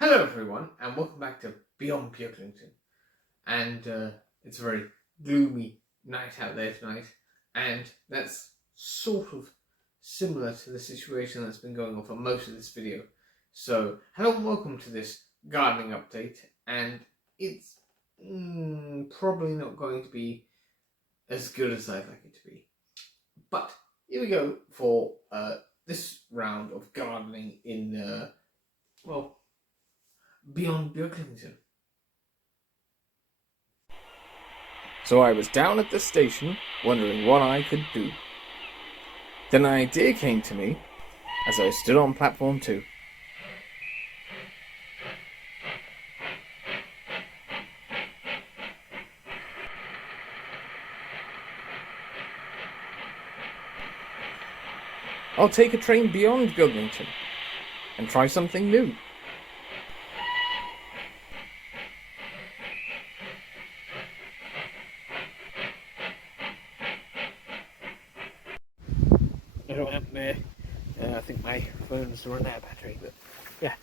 Hello everyone, and welcome back to Beyond Beaglington. And it's a very gloomy night out there tonight, and that's sort of similar to the situation that's been going on for most of this video. So, hello and welcome to this gardening update, and it's probably not going to be as good as I'd like it to be. But here we go for this round of gardening in, Beyond Beaglington. So I was down at the station, wondering what I could do. Then an idea came to me as I stood on platform 2. I'll take a train beyond Beaglington and try something new. I don't have there. I think my phone's run out of battery, but yeah.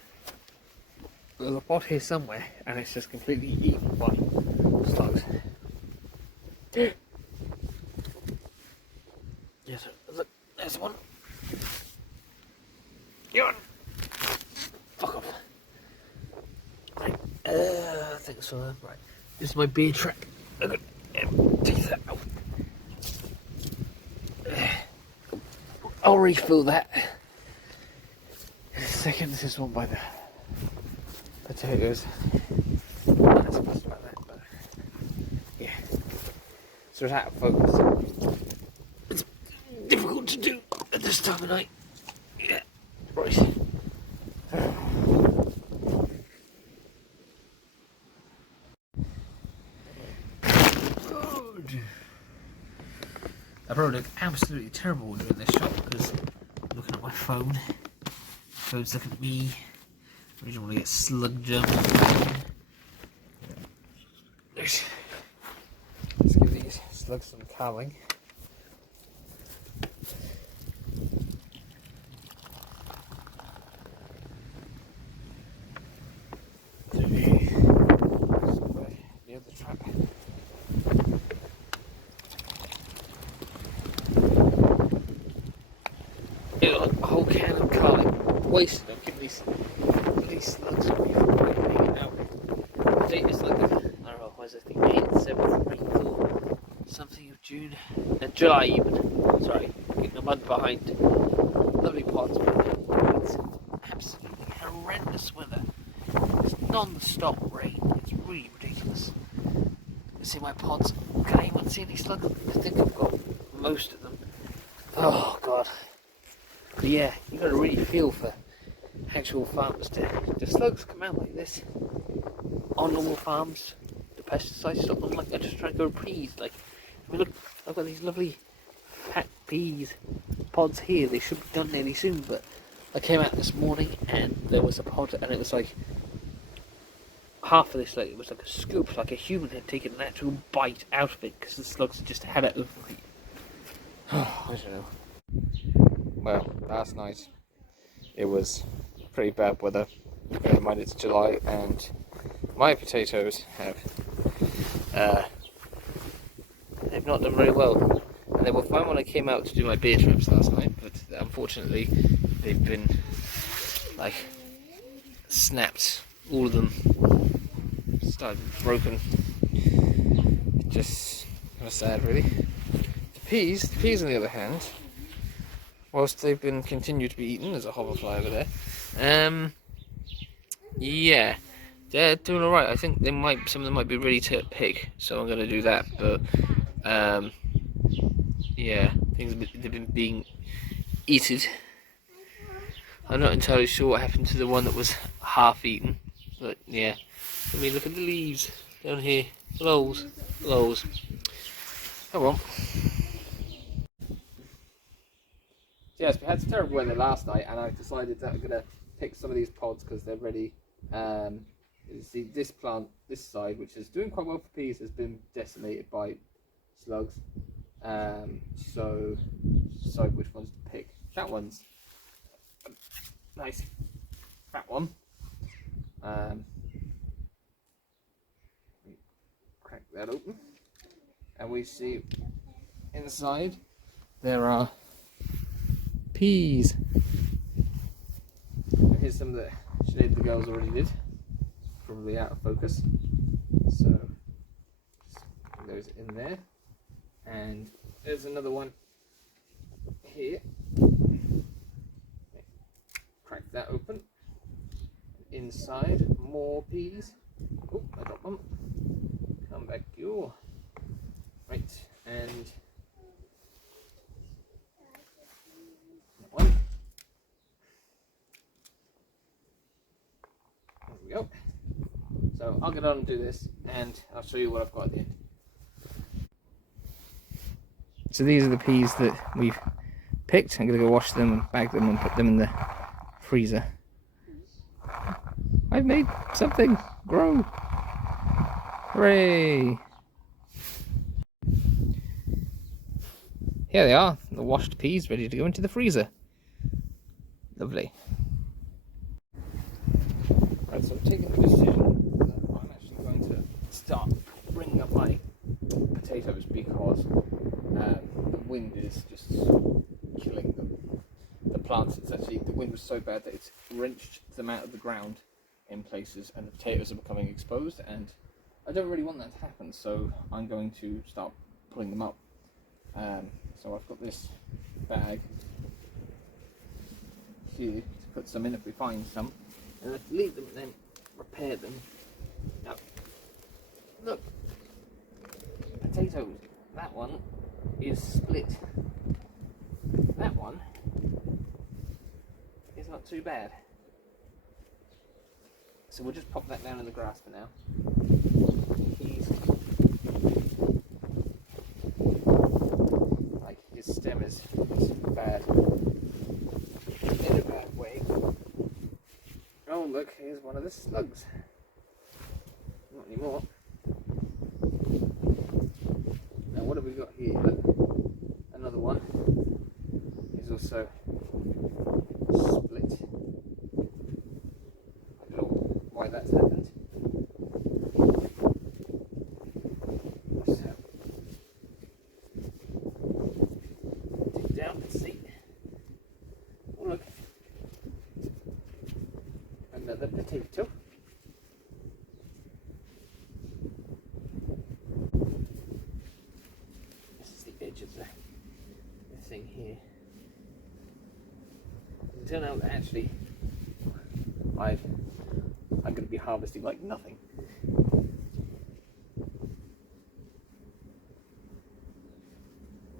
There's a pot here somewhere, and it's just completely eaten by slugs. Yes, look, there's one. You're on. Fuck off. Right, thanks for that. Right, this is my beer track. Look at take that out. I'll refill that in a second. This is one by the potatoes. I'm not supposed to about that, but yeah. So it's out of focus. It's difficult to do at this time of night. Yeah, right. I probably look absolutely terrible doing this shot because I'm looking at my phone. My phone's looking at me. I don't want to get slug jumped. Let's give these slugs some culling. Near the trap. A whole can of garlic wasted. I'm giving these slugs away for hanging out. The date is like, I don't know, what is it, the 8th, 7th, 8th or something of June. July even. Sorry, getting a month behind. Lovely pots, but it's absolutely horrendous weather. It's non-stop rain. It's really ridiculous. You see my pots. Can anyone see any slugs? I think I've got most of them. Oh god. But yeah, you got to really feel for actual farmers to. The slugs come out like this on normal farms. The pesticides stop them. Like I just try to grow peas. Like, I mean, look, I've got these lovely fat peas pods here. They should be done nearly soon. But I came out this morning and there was a pod, and it was like half of this. Like it was like a scoop, like a human had taken an actual bite out of it because the slugs had just had it overeat. I don't know. Well, last night it was pretty bad weather. Bear in mind it's July, and my potatoes have they've not done very well. And they were fine when I came out to do my beer traps last night, but unfortunately they've been like snapped. All of them started broken. Just kind of sad, really. The peas on the other hand, whilst they've been continued to be eaten, there's a hoverfly over there. Yeah, they're doing all right. I think some of them might be ready to pick, so I'm going to do that. But yeah, they've been being eaten. I'm not entirely sure what happened to the one that was half eaten, but yeah. I mean, look at the leaves down here. Lols. Oh well. Yes, we had some terrible weather last night, and I decided that I'm going to pick some of these pods because they're ready. You see, this plant, this side, which is doing quite well for peas, has been decimated by slugs. So, decide which ones to pick. That one's a nice fat one. Crack that open, and we see inside there are peas. And here's some that Sinead the girls already did, probably out of focus. So just put those in there, and there's another one here. Crack that open. Inside, more peas. Oh, I dropped them. Come back, you. Right, and that one. There we go. So I'll get on and do this, and I'll show you what I've got at the end. So these are the peas that we've picked. I'm going to go wash them and bag them and put them in the freezer. I've made something grow! Hooray! Here they are, the washed peas ready to go into the freezer. Lovely. Right, so I'm taking the decision that I'm actually going to start bringing up my potatoes because the wind is just killing them. The plants, it's actually, the wind was so bad that it's wrenched them out of the ground in places, and the potatoes are becoming exposed, and I don't really want that to happen, so I'm going to start pulling them up. So I've got this bag here to put some in if we find some, and let's leave them and then repair them. Now, look, potatoes, that one is split. That one is not too bad. So we'll just pop that down in the grass for now. Like, his stem is bad. In a bad way. Oh look, here's one of the slugs. Not anymore. Now what have we got here? Look, another one is also split. Why that's happened. So, dig down and see. Oh look, another potato. This is the edge of the thing here. It turned out that actually I'm going to be harvesting like nothing.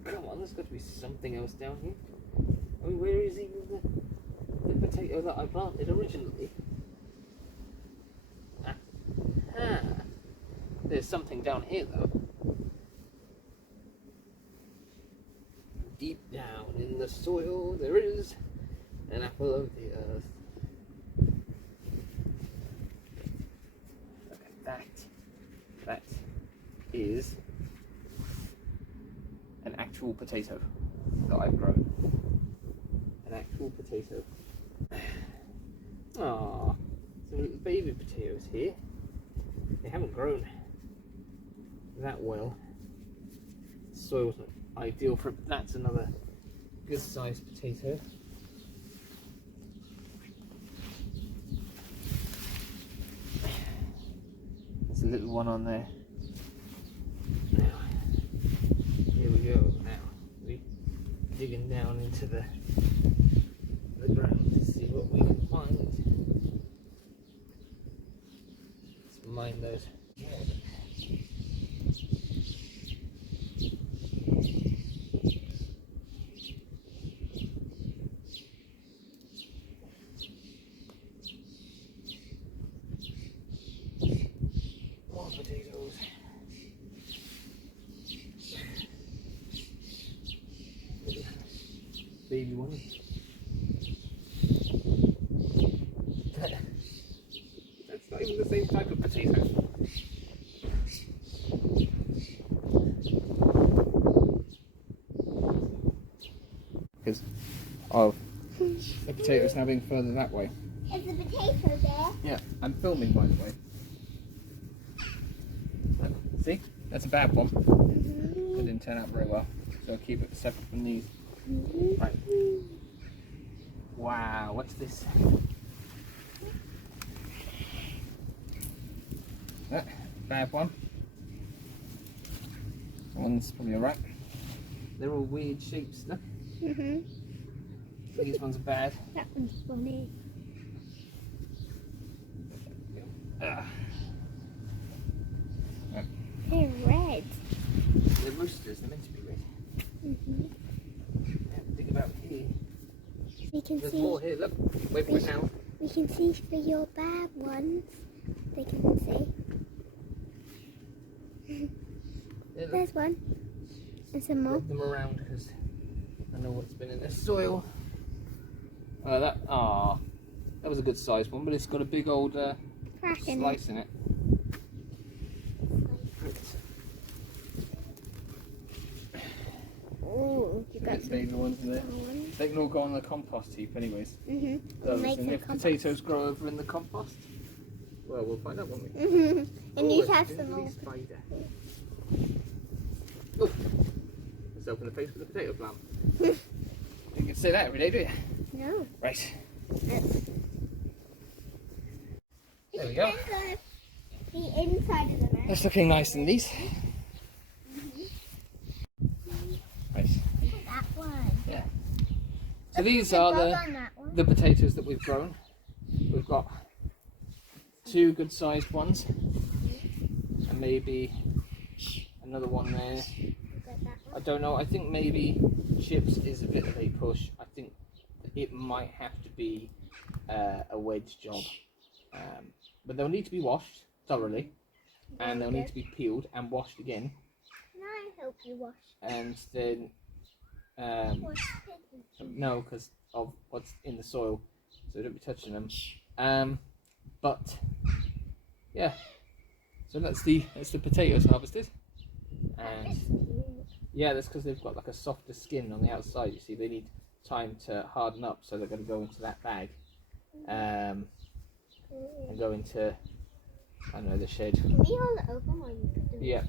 Come on, there's got to be something else down here. I mean, where is even the potato that I planted originally? Ah, there's something down here though. Deep down in the soil there is an apple of the earth. That is an actual potato that I've grown. An actual potato. Ah, some little baby potatoes here. They haven't grown that well. The soil's not ideal for it. That's another good sized potato. There's a little one on there. Now, here we go. Now, we're digging down into the ground to see what we can find. Let's mine those. More potatoes. Baby one. That's not even the same type of potato. Because of the potatoes now being further that way. Is the potato potato there. Yeah, I'm filming, by the way. See? That's a bad one. It didn't turn out very well. So I'll keep it separate from these. Right. Wow, what's this? Bad one. That one's probably alright. They're all weird shapes, look. These ones are bad. That one's funny. They're red. They're roosters, they're meant to be red. Think about here. We can There's see more here, look. Wait for it now. we can see for your bad ones. They can see. Yeah, There's one. And some more. Rub them around because I know what's been in the soil. That was a good sized one, but it's got a big old Crack in slice in it. Oh, you got some baby ones in there. ones. They can all go on the compost heap, anyways. We'll Those, make and some if compost. potatoes grow over in the compost, well, we'll find out, won't we? And you have it's a some more. spider. Oh, myself in the face with a potato plant. You can say that every day, do you? No. Right. There we go. The inside of the nest. That's looking nice in these. Right. That one. Yeah. So these are the potatoes that we've grown. We've got 2 good sized ones and maybe another one there. I don't know, I think maybe chips is a bit of a push. I think it might have to be a wedge job. But they'll need to be washed thoroughly and they'll need to be peeled and washed again. Can I help you wash? And then no, because of what's in the soil, so don't be touching them. But yeah, so that's the potatoes harvested, and yeah, that's because they've got like a softer skin on the outside. You see, they need time to harden up, so they're going to go into that bag and go into, I don't know, the shed. Can we hold it open while you put them? Yeah.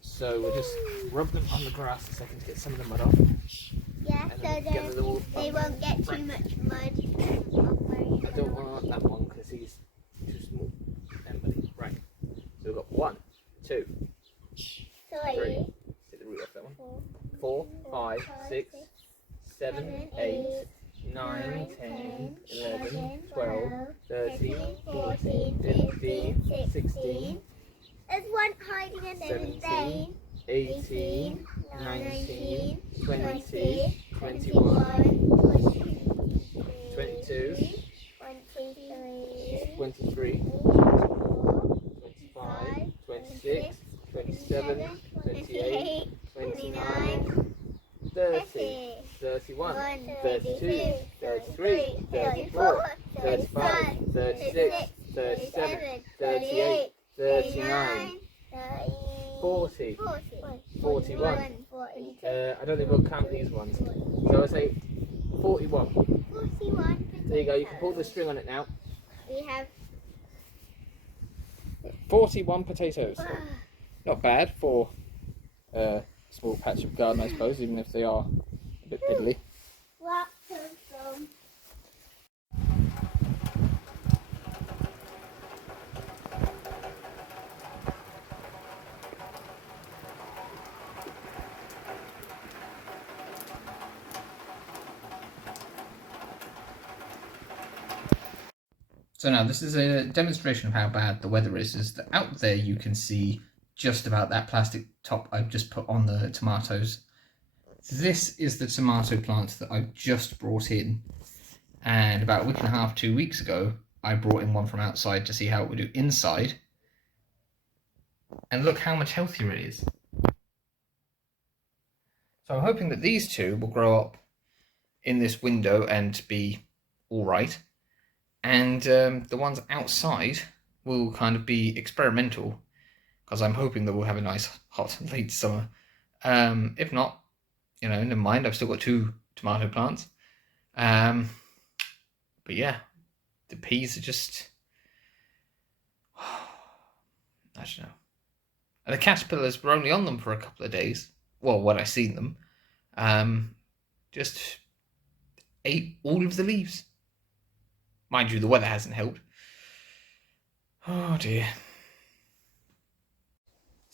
So we'll just rub them on the grass a second to get some of the mud off. Yeah, And so then gather them all they up. won't get too much mud. I don't want that one because he's too small. Emily. Right. So we've got 1, 2, 3. 3, Take the root off that one. 4, 5, 6, 7, 8, 9, 10, 11, 12, 13, 14, 15, 16. There's one hiding in there in 17, 18, 19, 20, 21, 22, 23, 25, 26, 27, 28, 29, 30, 31, 32, 33, 34, 35, 36, 37, 38, 39, 40, 41. I don't think we'll count these ones. So I'll say 41. 41. There you go, you can pull the string on it now. We have 41 potatoes. Not bad for a small patch of garden, I suppose, even if they are a bit piddly. lots of them. So now this is a demonstration of how bad the weather is that out there you can see just about that plastic top I've just put on the tomatoes. This is the tomato plant that I've just brought in, and about a week and a half, 2 weeks ago, I brought in one from outside to see how it would do inside. And look how much healthier it is. So I'm hoping that these two will grow up in this window and be all right. And the ones outside will kind of be experimental, because I'm hoping that we'll have a nice hot late summer. If not, you know, never mind, I've still got 2 tomato plants. But yeah, the peas are just, I don't know. And the caterpillars were only on them for a couple of days. Well, when I seen them, just ate all of the leaves. Mind you, the weather hasn't helped. Oh dear.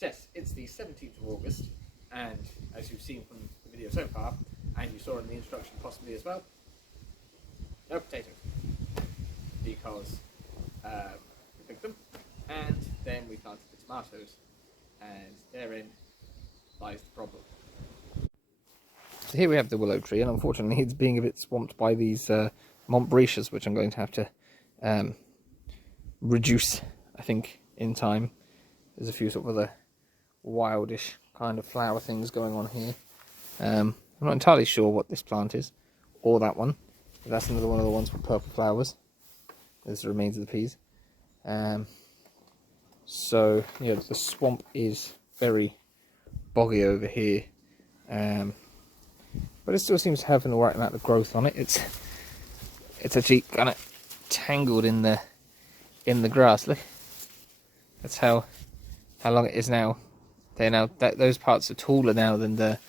Yes, it's the 17th of August, and as you've seen from the video so far, and you saw in the introduction possibly as well, no potatoes. Because we picked them, and then we planted the tomatoes, and therein lies the problem. So here we have the willow tree, and unfortunately it's being a bit swamped by these Montbretias, which I'm going to have to reduce, I think, in time. There's a few sort of other wildish kind of flower things going on here. I'm not entirely sure what this plant is, or that one. But that's another one of the ones with purple flowers. There's the remains of the peas. So, yeah, the swamp is very boggy over here. But it still seems to have an alright amount of growth on it. It's actually kind of tangled in the grass. Look, that's how long it is now. Those parts are taller now than the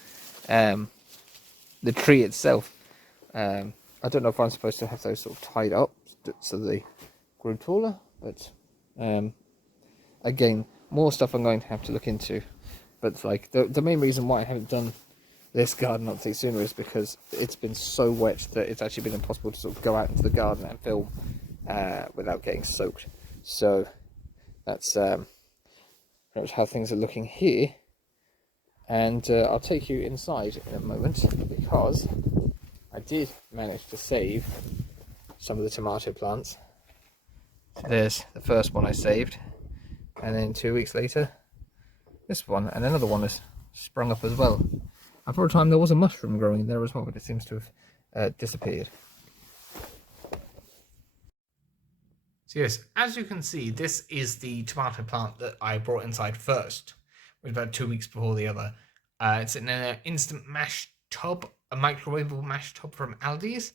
tree itself. I don't know if I'm supposed to have those sort of tied up so they grow taller, but again, more stuff I'm going to have to look into. But like the main reason why I haven't done this garden update sooner is because it's been so wet that it's actually been impossible to sort of go out into the garden and film without getting soaked. So that's pretty much how things are looking here. And I'll take you inside in a moment, because I did manage to save some of the tomato plants. There's the first one I saved, and then 2 weeks later this one, and another one has sprung up as well. And for a time there was a mushroom growing there as well, but it seems to have disappeared. So yes, as you can see, this is the tomato plant that I brought inside first. It was about 2 weeks before the other. It's in an instant mash tub, a microwavable mash tub from Aldi's,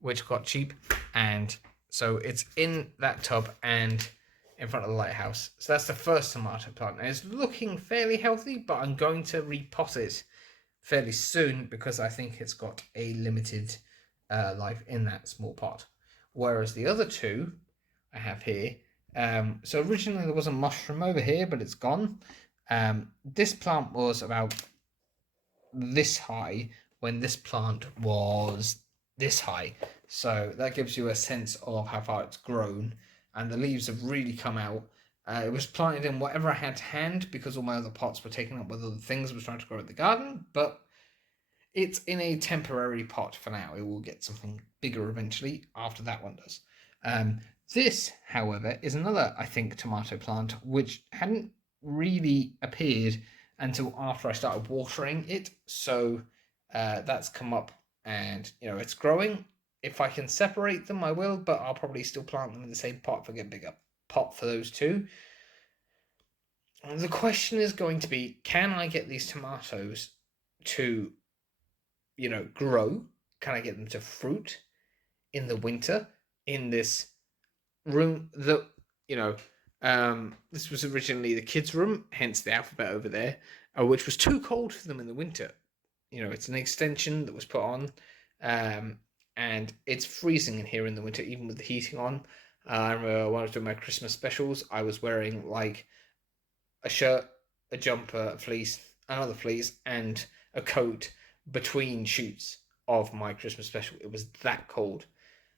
which got cheap, and so it's in that tub and in front of the lighthouse. So that's the first tomato plant. And it's looking fairly healthy, but I'm going to repot it fairly soon because I think it's got a limited life in that small pot. Whereas the other two I have here, so originally there was a mushroom over here, but it's gone. This plant was about this high when this plant was this high. So that gives you a sense of how far it's grown. And the leaves have really come out. It was planted in whatever I had to hand because all my other pots were taken up with other things I was trying to grow in the garden. But it's in a temporary pot for now. It will get something bigger eventually after that one does. This, however, is another, I think, tomato plant which hadn't really appeared until after I started watering it. So that's come up and, you know, it's growing. If I can separate them, I will, but I'll probably still plant them in the same pot if I get a bigger pot for those two. And the question is going to be, can I get these tomatoes to, you know, grow? Can I get them to fruit in the winter in this room that, you know, this was originally the kids' room, hence the alphabet over there, which was too cold for them in the winter. You know, it's an extension that was put on, and it's freezing in here in the winter, even with the heating on. I remember when I was doing my Christmas specials, I was wearing like a shirt, a jumper, a fleece, another fleece, and a coat between shoots of my Christmas special. It was that cold,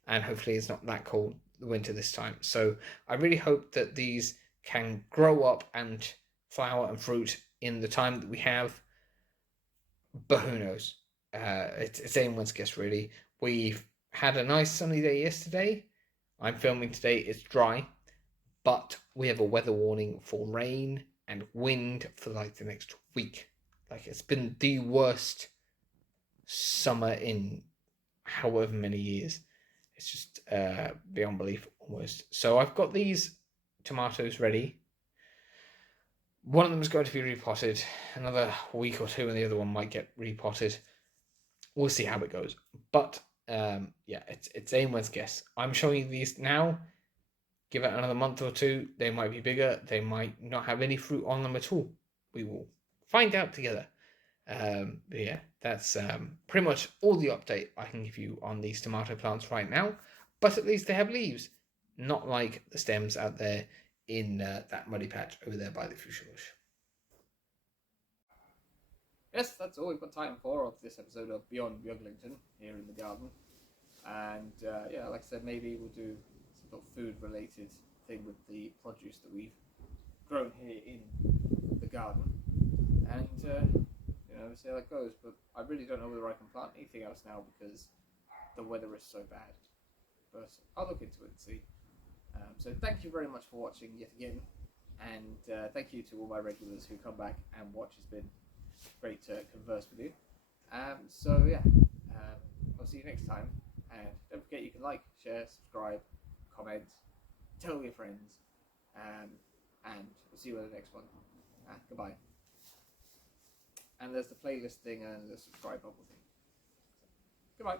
and hopefully it's not that cold the winter this time. So I really hope that these can grow up and flower and fruit in the time that we have, but who knows? It's anyone's guess, really. We've had a nice sunny day yesterday. I'm filming today, it's dry, but we have a weather warning for rain and wind for like the next week. Like, it's been the worst summer in however many years. It's just beyond belief almost. So I've got these tomatoes ready. One of them is going to be repotted. Another week or two and the other one might get repotted. We'll see how it goes. But Yeah, it's anyone's guess. I'm showing you these now. Give it another month or two, they might be bigger. They might not have any fruit on them at all. We will find out together. But yeah, that's pretty much all the update I can give you on these tomato plants right now. But at least they have leaves, not like the stems out there in that muddy patch over there by the fuchsia bush. Yes, that's all we've got time for of this episode of Beyond Beaglington here in the garden. And yeah, like I said, maybe we'll do some sort of food-related thing with the produce that we've grown here in the garden. And see how that goes. But I really don't know whether I can plant anything else now because the weather is so bad. But I'll look into it and see. So thank you very much for watching yet again. And thank you to all my regulars who come back and watch. It's been great to converse with you. So yeah, I'll see you next time. And don't forget you can like, share, subscribe, comment, tell your friends, and we'll see you in the next one. Goodbye. And there's the playlist thing and the subscribe bubble thing. Goodbye.